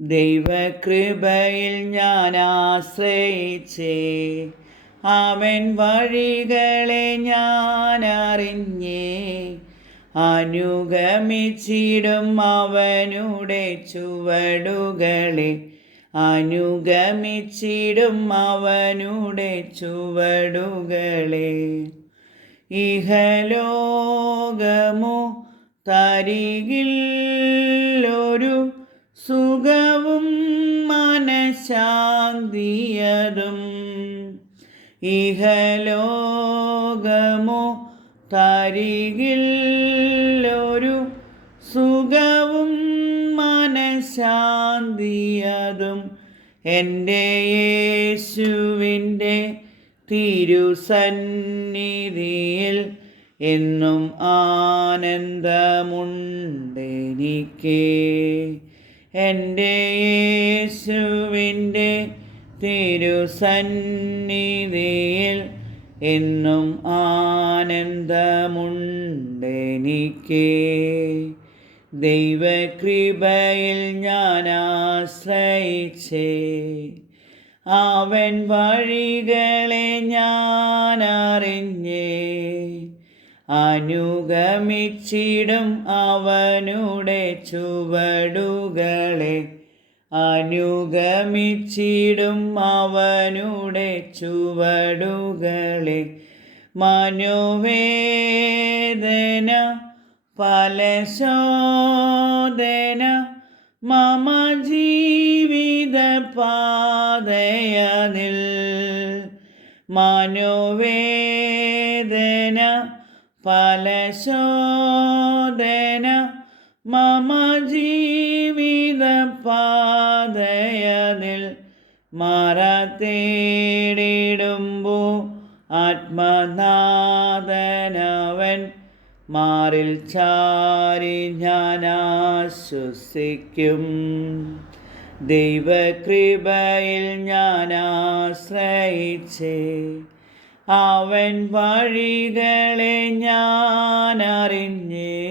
ദൈവകൃപയിൽ ഞാൻ ആശ്രയിച്ചേ. അവൻ വഴികളെ ഞാൻ അറിഞ്ഞേ. അനുഗമിച്ചിടും അവനുടെ ചുവടുകളെ. അനുഗമിച്ചിടും അവനുടെ ചുവടുകളെ. ഇഹലോകമോ തരികിൽ ഒരു സുഖവും മനശാന്തിയതും ഇഹലോകമോ തരികില്ലൊരു സുഖവും മനശാന്തിയതും എന്റെ യേശുവിന്റെ തിരുസന്നിധിയിൽ എന്നും ആനന്ദമുണ്ടെനിക്ക്. എന്റെ യേശുവിന്റെ തിരുസന്നിധിയിൽ എന്നും ആനന്ദമുണ്ടെനിക്ക്. ദൈവകൃപയിൽ ഞാൻ ആശ്രയിച്ചേ. അവൻ വഴികളെ ഞാൻ അറിഞ്ഞേ. അനുഗമിച്ചിടും അവനുടെ ചുവടുകളെ. അനുഗമിച്ചിടും അവനുടെ ചുവടുകളെ. മനോവേദന ഫലശോദന മമ ജീവിത പാതയതിൽ മനോവേദന പലശോദന മമ ജീവിത പാതയതിൽ മറത്തേടിടുമ്പോ ആത്മനാഥനവൻ മാറിൽ ചാരി ഞാനാശ്വസിക്കും. ദൈവകൃപയിൽ ഞാൻ ആശ്രയിച്ചേ അവൻ വഴികളെ ഞാനറിഞ്ഞേ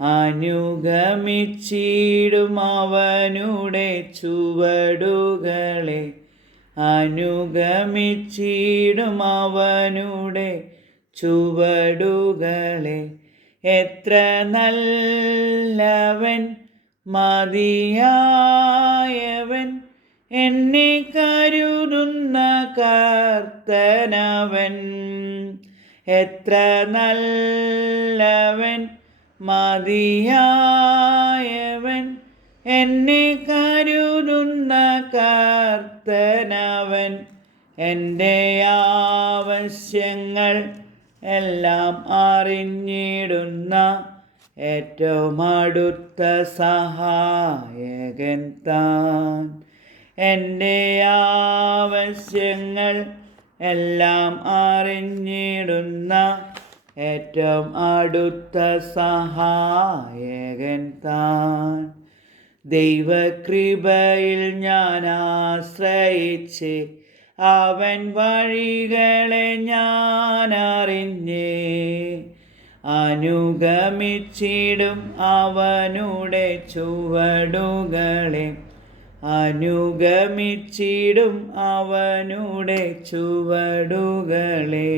അനുഗമിച്ചിടും അവനുടെ ചുവടുകളെ. അനുഗമിച്ചിടും അവനുടെ ചുവടുകളെ. എത്ര നല്ലവൻ മതിയായവൻ എന്നെ കരുതുന്ന കർത്തനവൻ. എത്ര നല്ലവൻ മതിയായവൻ. എന്നെ കരുതുന്ന കർത്തനവൻ. എന്റെ ആവശ്യങ്ങൾ എല്ലാം അറിഞ്ഞിടുന്ന ഏറ്റവും അടുത്ത സഹായകൻ താൻ. എന്റെ ആവശ്യങ്ങൾ എല്ലാം അറിഞ്ഞിടുന്ന ഏറ്റവും അടുത്ത സഹായകൻ താൻ. ദൈവകൃപയിൽ ഞാൻ ആശ്രയിച്ച് അവൻ വഴികളെ ഞാൻ അറിഞ്ഞേ. അനുഗമിച്ചിടും അവനുടെ ചുവടുകളെ അനുഗമിച്ചിടും അവനുടെ ചുവടുകളെ.